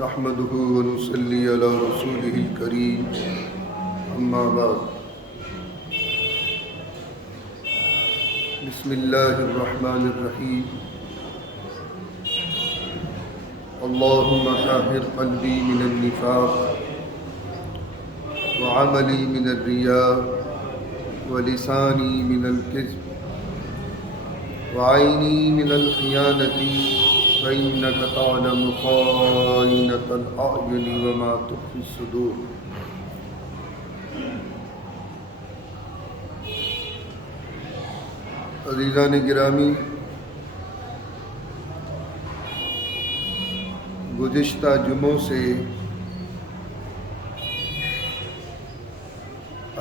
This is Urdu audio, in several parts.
نحمده ونصلي على رسوله الكريم اما بعد بسم الله الرحمن الرحيم اللهم طهر قلبي من النفاق وعملي من الرياء ولساني من الكذب وعيني من الخيانة فإنك تعلم خائنة الأعين وما تخفي الصدور. عزیزان گرامی، گزشتہ جمعوں سے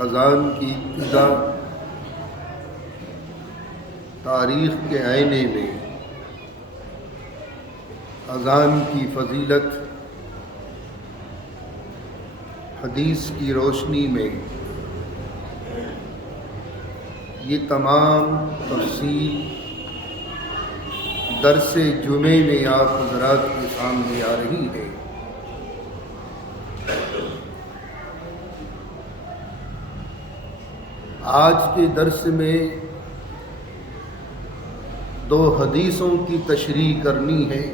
اذان کی ابتدا تاریخ کے آئینے میں اذان کی فضیلت حدیث کی روشنی میں یہ تمام تفصیل درس جمعے میں آپ حضرات کے سامنے آ رہی ہے۔ آج کے درس میں دو حدیثوں کی تشریح کرنی ہے۔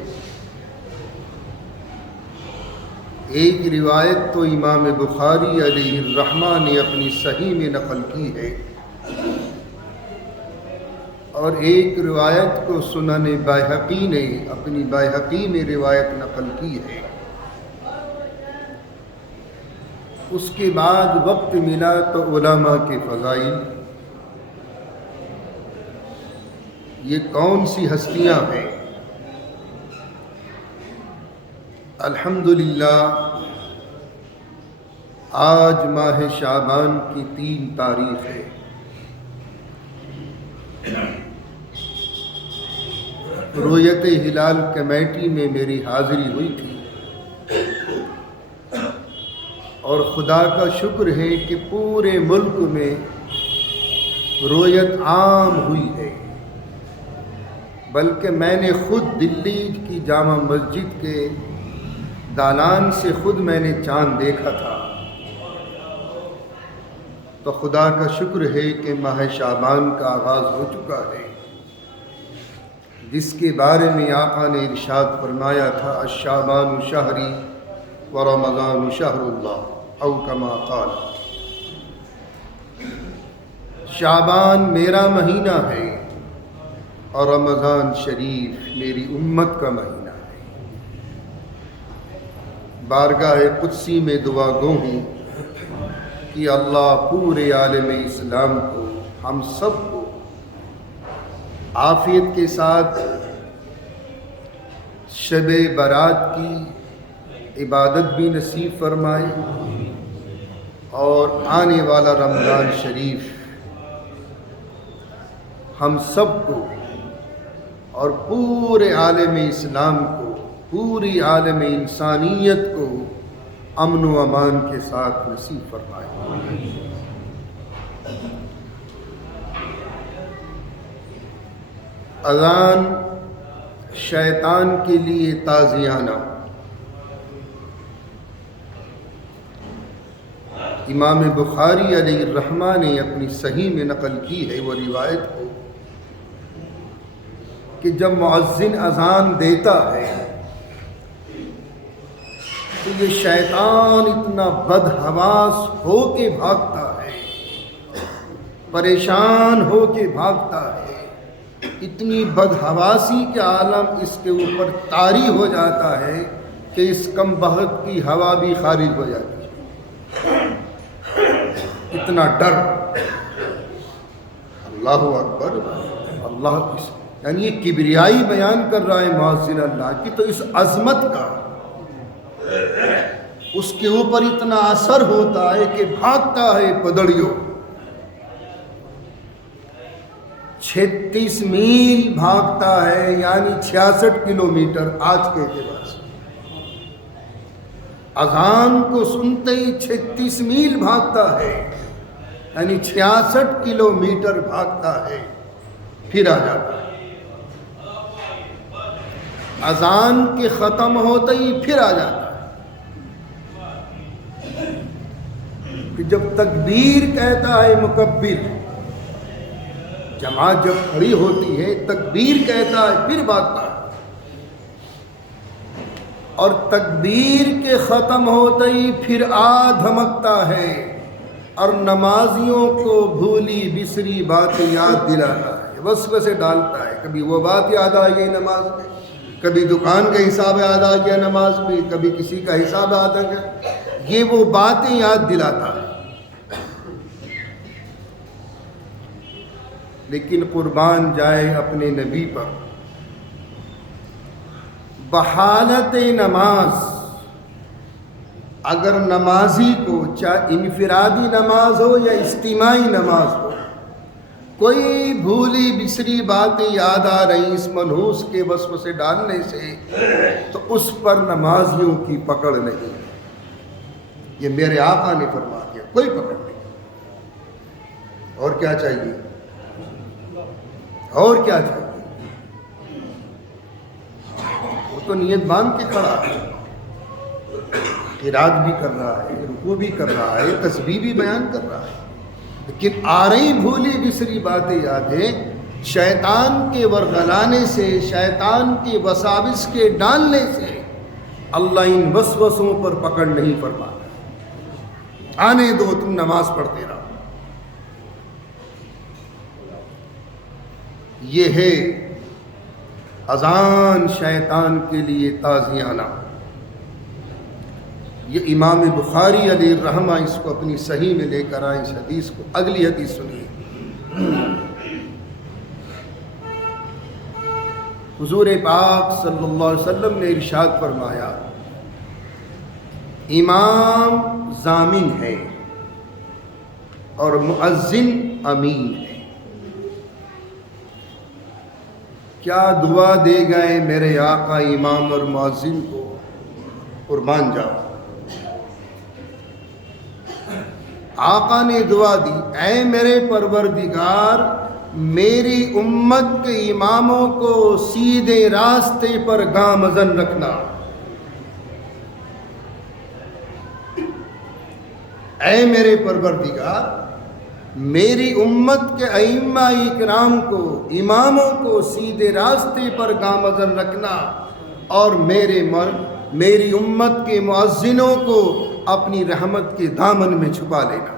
ایک روایت تو امام بخاری علیہ الرحمہ نے اپنی صحیح میں نقل کی ہے، اور ایک روایت کو سنن بیہقی نے اپنی بیہقی میں روایت نقل کی ہے۔ اس کے بعد وقت ملا تو علماء کے فضائل، یہ کون سی ہستیاں ہیں؟ الحمدللہ آج ماہ شعبان کی 3 تاریخ ہے۔ رؤیت ہلال کمیٹی میں میری حاضری ہوئی تھی، اور خدا کا شکر ہے کہ پورے ملک میں رؤیت عام ہوئی ہے، بلکہ میں نے خود دلی کی جامع مسجد کے دالان سے خود میں نے چاند دیکھا تھا۔ تو خدا کا شکر ہے کہ ماہ شعبان کا آغاز ہو چکا ہے، جس کے بارے میں آقا نے ارشاد فرمایا تھا الشعبان شہری ورمضان شہر اللہ او کما قال۔ شعبان میرا مہینہ ہے اور رمضان شریف میری امت کا مہینہ ہے۔ بارگاہ قدسی میں دعا گو ہوں کہ اللہ پورے عالم اسلام کو، ہم سب کو عافیت کے ساتھ شب برات کی عبادت بھی نصیب فرمائے، اور آنے والا رمضان شریف ہم سب کو اور پورے عالم اسلام کو، پوری عالم انسانیت کو امن و امان کے ساتھ نصیب فرمائے۔ اذان شیطان کے لیے تازیانہ۔ امام بخاری علیہ الرحمہ نے اپنی صحیح میں نقل کی ہے وہ روایت کو کہ جب مؤذن اذان دیتا ہے تو یہ شیطان اتنا بدحواس ہو کے بھاگتا ہے، پریشان ہو کے بھاگتا ہے، اتنی بدحواسی کے عالم اس کے اوپر طاری ہو جاتا ہے کہ اس کم بخت کی ہوا بھی خارج ہو جاتی ہے۔ اتنا ڈر، اللہ اکبر، اللہ، یعنی یہ کبریائی بیان کر رہا ہے مؤذن اللہ کی، تو اس عظمت کا اس کے اوپر اتنا اثر ہوتا ہے کہ بھاگتا ہے پدڑیوں، 36 میل بھاگتا ہے، یعنی 66 کلومیٹر آج کے اعتبار سے۔ اذان کو سنتے ہی 36 میل بھاگتا ہے، یعنی 66 کلومیٹر بھاگتا ہے، پھر آ جاتا ہے۔ اذان کے ختم ہوتے ہی پھر آ جاتا ہے۔ کہ جب تکبیر کہتا ہے مکبر، جماعت جب کھڑی ہوتی ہے تکبیر کہتا ہے پھر باتا ہے، اور تکبیر کے ختم ہوتے ہی پھر دھمکتا ہے اور نمازیوں کو بھولی بسری باتیں یاد دلاتا ہے، وسوسے ڈالتا ہے۔ کبھی وہ بات یاد آ گئی نماز میں، کبھی دکان کا حساب یاد آ گیا نماز میں، کبھی کسی کا حساب یاد آ گیا، یہ وہ باتیں یاد دلاتا ہے۔ لیکن قربان جائے اپنے نبی پر، بحالت نماز اگر نمازی کو چاہے انفرادی نماز ہو یا اجتماعی نماز ہو، کوئی بھولی بسری باتیں یاد آ رہی اس منحوس کے وسوسے ڈالنے سے، تو اس پر نمازیوں کی پکڑ نہیں۔ یہ میرے آقا نے فرما دیا، کوئی پکڑ نہیں۔ اور کیا چاہیے؟ اور کیا چاہیے؟ وہ تو نیت باندھ کے کھڑا ہے، قرات بھی کر رہا ہے، رکوع بھی کر رہا ہے، تسبیح بھی بیان کر رہا ہے، لیکن آ رہی بھولی بسری باتیں یادیں شیطان کے ورغلانے سے، شیطان کے وساوس کے ڈالنے سے اللہ ان وسوسوں پر پکڑ نہیں فرماتا۔ آنے دو، تم نماز پڑھتے رہو۔ یہ ہے اذان شیطان کے لیے تازیانہ۔ یہ امام بخاری علیہ الرحمہ اس کو اپنی صحیح میں لے کر آئے اس حدیث کو۔ اگلی حدیث سنیے۔ حضور پاک صلی اللہ علیہ وسلم نے ارشاد فرمایا، امام ضامن ہے اور مؤذن امین ہے۔ کیا دعا دے گئے میرے آقا امام اور مؤذن کو؟ قربان جاؤ، آقا نے دعا دی، اے میرے پروردگار میری امت کے اماموں کو سیدھے راستے پر گامزن رکھنا۔ اے میرے پروردگار میری امت کے ائمہ اکرام کو، اماموں کو سیدھے راستے پر گامزن رکھنا، اور میری امت کے مؤذنوں کو اپنی رحمت کے دامن میں چھپا لینا۔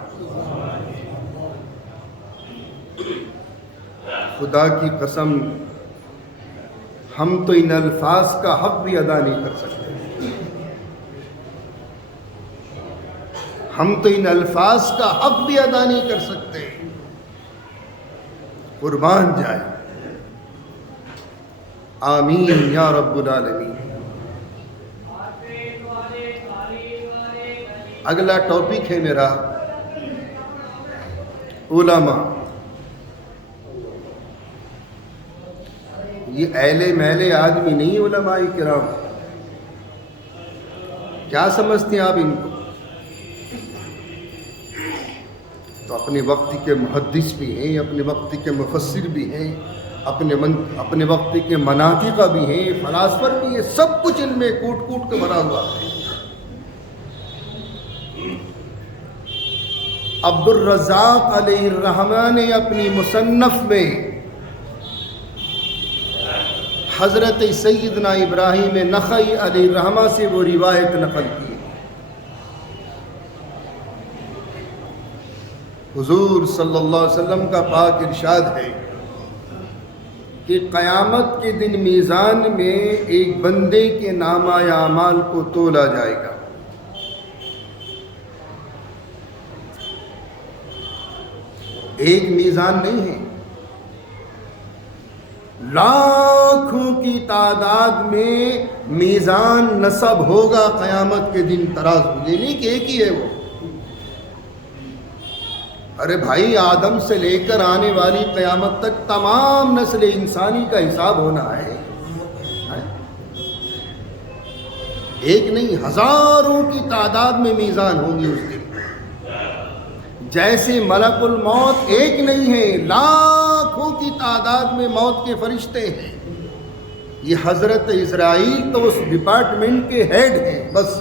خدا کی قسم ہم تو ان الفاظ کا حق بھی ادا نہیں کر سکتے، ہم تو ان الفاظ کا حق بھی ادا نہیں کر سکتے۔ قربان جائے، آمین یا رب العالمین۔ اگلا ٹاپک ہے میرا علماء۔ یہ اہل محل آدمی نہیں علماء کرام، کیا سمجھتے ہیں آپ ان کو؟ تو اپنے وقت کے محدث بھی ہیں، اپنے وقت کے مفسر بھی ہیں، اپنے وقت کے مناطق بھی ہیں، فلاسفر بھی ہیں، سب کچھ ان میں کوٹ کوٹ کے بھرا ہوا ہے۔ عبد الرزاق علیہ الرحمہ نے اپنی مصنف میں حضرت سیدنا ابراہیم نخعی علیہ الرحمہ سے وہ روایت نقل کی۔ حضور صلی اللہ علیہ وسلم کا پاک ارشاد ہے کہ قیامت کے دن میزان میں ایک بندے کے نامہ اعمال کو تولا جائے گا۔ ایک میزان نہیں ہے، لاکھوں کی تعداد میں میزان نصب ہوگا قیامت کے دن ترازو۔ یہ نہیں کہ ایک ہی ہے وہ، ارے بھائی آدم سے لے کر آنے والی قیامت تک تمام نسل انسانی کا حساب ہونا ہے۔ ایک نہیں، ہزاروں کی تعداد میں میزان ہوں گی اس دن۔ جیسے ملک الموت ایک نہیں ہے، لاکھوں کی تعداد میں موت کے فرشتے ہیں۔ یہ حضرت اسرائیل تو اس ڈپارٹمنٹ کے ہیڈ ہیں، بس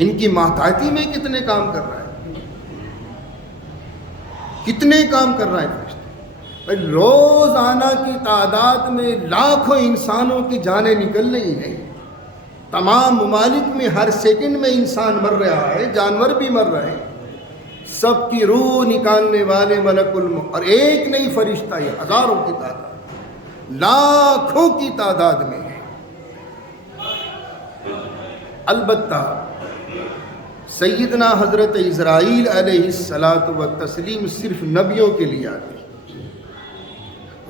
ان کی ماتحتی میں کتنے کام کر رہا ہے، کتنے کام کر رہا ہے فرشتے۔ روزانہ کی تعداد میں لاکھوں انسانوں کی جانیں نکل رہی ہیں، تمام ممالک میں ہر سیکنڈ میں انسان مر رہا ہے، جانور بھی مر رہے ہیں، سب کی روح نکالنے والے ملک الموت، اور ایک نہیں فرشتہ، یہ ہزاروں کی تعداد، لاکھوں کی تعداد میں ہے۔ البتہ سیدنا حضرت اسرائیل علیہ الصلاۃ والتسلیم صرف نبیوں کے لیے آتے ہیں،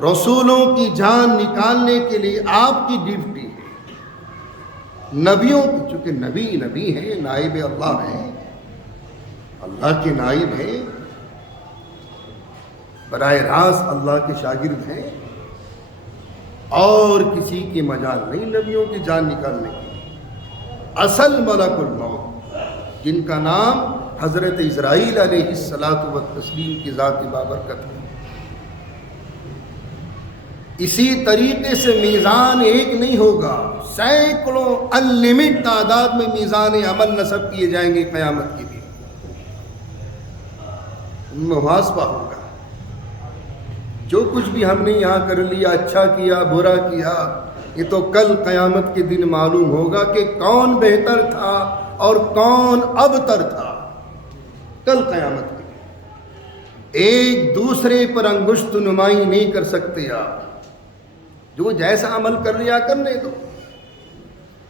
رسولوں کی جان نکالنے کے لیے آپ کی ڈیوٹی ہے۔ نبیوں کی، چونکہ نبی ہیں، نائب اللہ ہیں، اللہ کے نائب ہیں، براہ راست اللہ کے شاگرد ہیں، اور کسی کی مجال نہیں نبیوں کی جان نکالنے کی۔ اصل ملک الموت جن کا نام حضرت اسرائیل علیہ الصلاۃ والتسلیم کی ذات بابرکت ہے۔ اسی طریقے سے میزان ایک نہیں ہوگا، سینکڑوں انلمٹ تعداد میں میزان عمل نصب کیے جائیں گے قیامت کے دن، ان میں محاسبہ ہوگا۔ جو کچھ بھی ہم نے یہاں کر لیا، اچھا کیا برا کیا، یہ تو کل قیامت کے دن معلوم ہوگا کہ کون بہتر تھا اور کون ابتر تھا۔ کل قیامت کے دن ایک دوسرے پر انگشت نمائی نہیں کر سکتے آپ، جو جیسا عمل کر لیا کرنے دو،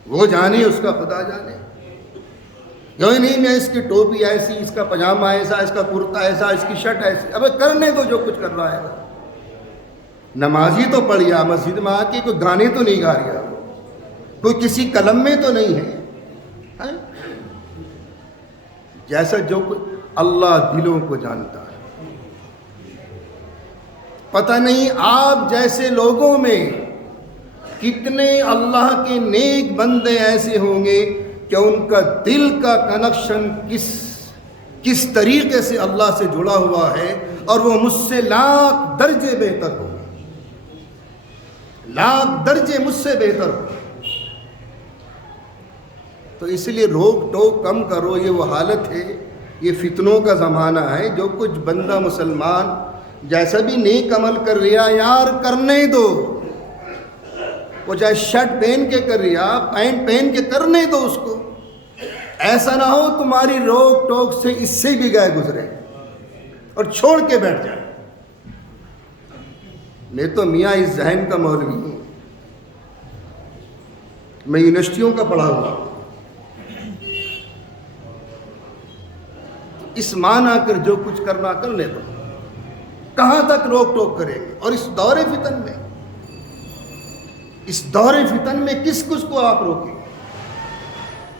وہ جانے اس کا خدا جانے۔ یوں نہیں میں اس کی ٹوپی ایسی، اس کا پجامہ ایسا، اس کا کرتا ایسا، اس کی شرٹ ایسی، ابے کرنے دو جو کچھ کر رہا ہے۔ نمازی تو پڑھیا، مسجد میں آ کے کوئی گانے تو نہیں گا رہا، کوئی کسی قلم میں تو نہیں ہے، جیسا جو کچھ اللہ دلوں کو جانتا ہے۔ پتہ نہیں آپ جیسے لوگوں میں کتنے اللہ کے نیک بندے ایسے ہوں گے کہ ان کا دل کا کنیکشن کس طریقے سے اللہ سے جڑا ہوا ہے، اور وہ مجھ سے لاکھ درجے بہتر ہو، لاکھ درجے مجھ سے بہتر ہو۔ تو اس لیے روک ٹوک کم کرو، یہ وہ حالت ہے، یہ فتنوں کا زمانہ ہے۔ جو کچھ بندہ مسلمان جیسا بھی نیک عمل کر رہا یار کرنے دو، وہ چاہے شرٹ پہن کے کر رہا، پینٹ پہن کے کرنے دو اس کو، ایسا نہ ہو تمہاری روک ٹوک سے اس سے بھی گئے گزرے اور چھوڑ کے بیٹھ جائے۔ میں تو میاں اس ذہن کا مولوی ہوں، میں یونیورسٹیوں کا پڑھا ہوا ہوں، اس معنی کر جو کچھ کرنا کرنے دو، کہاں تک روک ٹوک کریں گے؟ اور اس دور فتن میں کس کو آپ روکیں گے؟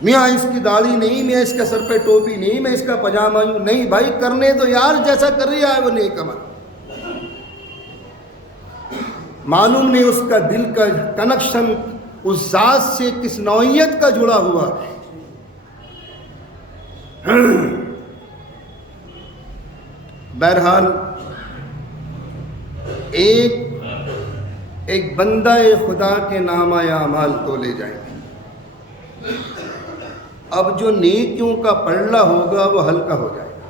میاں اس کی داڑھی نہیں، میاں اس کا سر پہ ٹوپی نہیں، میں اس کا پجامہ ہوں نہیں، بھائی کرنے دو یار، جیسا کر رہا ہے وہ نیک عمل، معلوم نہیں اس کا دل کا کنیکشن اس ذات سے کس نوعیت کا جڑا ہوا ہے۔ بہرحال ایک بندہ خدا کے نامہ اعمال تولے جائیں گے، اب جو نیکیوں کا پلڑا ہوگا وہ ہلکا ہو جائے گا،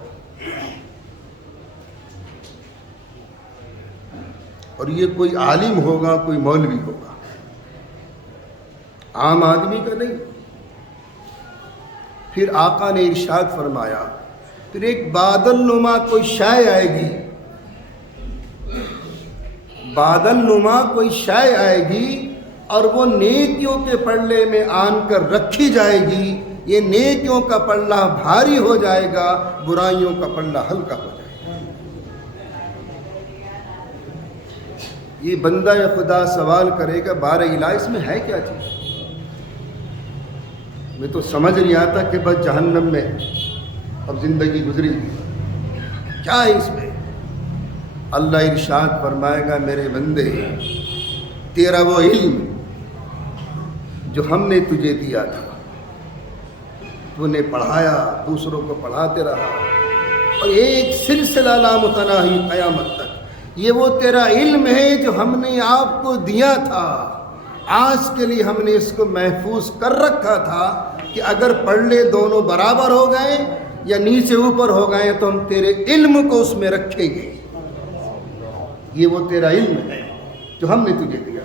اور یہ کوئی عالم ہوگا، کوئی مولوی ہوگا، عام آدمی کا نہیں۔ پھر آقا نے ارشاد فرمایا، پھر ایک بادل نما کوئی شے آئے گی، بادل نما کوئی شے آئے گی، اور وہ نیکیوں کے پلڑے میں آن کر رکھی جائے گی۔ یہ نیکیوں کا پلڑا بھاری ہو جائے گا، برائیوں کا پلڑا ہلکا ہو جائے گا۔ یہ بندہ خدا سوال کرے گا، بار الہ اس میں ہے کیا چیز؟ میں تو سمجھ نہیں آتا کہ بس جہنم میں اب زندگی گزری، کیا ہے اس میں؟ اللہ ارشاد فرمائے گا، میرے بندے تیرا وہ علم جو ہم نے تجھے دیا تھا، تو نے پڑھایا، دوسروں کو پڑھاتے رہا، اور ایک سلسلہ لامتناہی قیامت تک، یہ وہ تیرا علم ہے جو ہم نے آپ کو دیا تھا، آج کے لیے ہم نے اس کو محفوظ کر رکھا تھا، کہ اگر پڑھ لے دونوں برابر ہو گئے یا نیچے اوپر ہو گئے تو ہم تیرے علم کو اس میں رکھیں گے. یہ وہ تیرا علم ہے جو ہم نے تجھے دیا.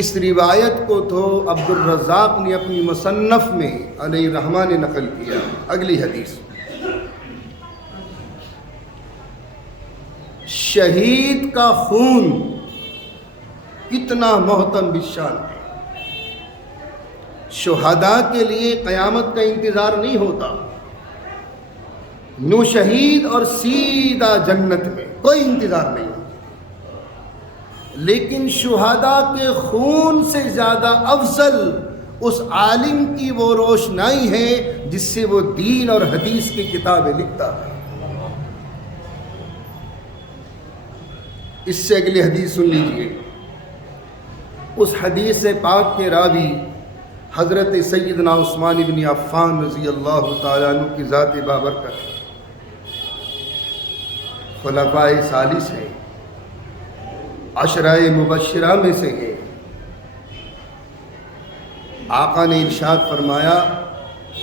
اس روایت کو تو عبد الرزاق نے اپنی مصنف میں علیہ الرحمہ نے نقل کیا. اگلی حدیث. شہید کا خون کتنا محترم بالشان ہے. شہداء کے لیے قیامت کا انتظار نہیں ہوتا. نو شہید اور سیدھا جنت میں کوئی انتظار نہیں ہوتا. لیکن شہداء کے خون سے زیادہ افضل اس عالم کی وہ روشنائی ہے جس سے وہ دین اور حدیث کی کتابیں لکھتا ہے. اس سے اگلی حدیث سن لیجئے. اس حدیث پاک کے راوی حضرت سیدنا عثمان بن عفان رضی اللہ تعالیٰ عنہ کی ذات بابرکت ہے. خلفائے ثالث ہیں, عشرہ مبشرہ میں سے ہیں. آقا نے ارشاد فرمایا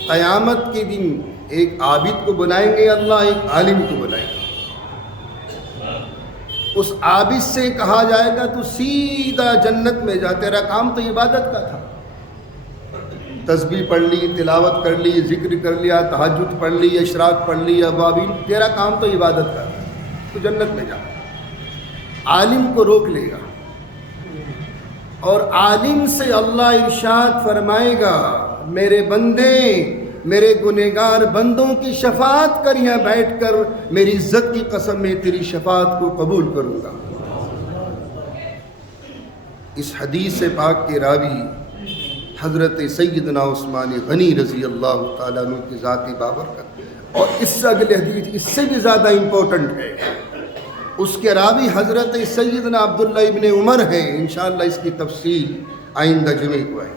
قیامت کے دن ایک عابد کو بنائیں گے اللہ, ایک عالم کو بنائیں گے. اس عابد سے کہا جائے گا تو سیدھا جنت میں جا, تیرا کام تو عبادت کا تھا. تسبیح پڑھ لی, تلاوت کر لی, ذکر کر لیا, تہجد پڑھ لی, اشراق پڑھ لی, ابابیل, تیرا کام تو عبادت کا تھا, تو جنت میں جا. عالم کو روک لے گا اور عالم سے اللہ ارشاد فرمائے گا میرے بندے, میرے گنہگار بندوں کی شفاعت کر یہاں بیٹھ کر, میری عزت کی قسم میں تیری شفاعت کو قبول کروں گا. اس حدیث پاک کے راوی حضرت سیدنا عثمان غنی رضی اللہ تعالیٰ عنہ کی ذات بابرکت. اور اس سے اگلے حدیث اس سے بھی زیادہ امپورٹنٹ ہے. اس کے راوی حضرت سیدنا عبداللہ ابن عمر ہیں. انشاءاللہ اس کی تفصیل آئندہ جمعے کو ہے.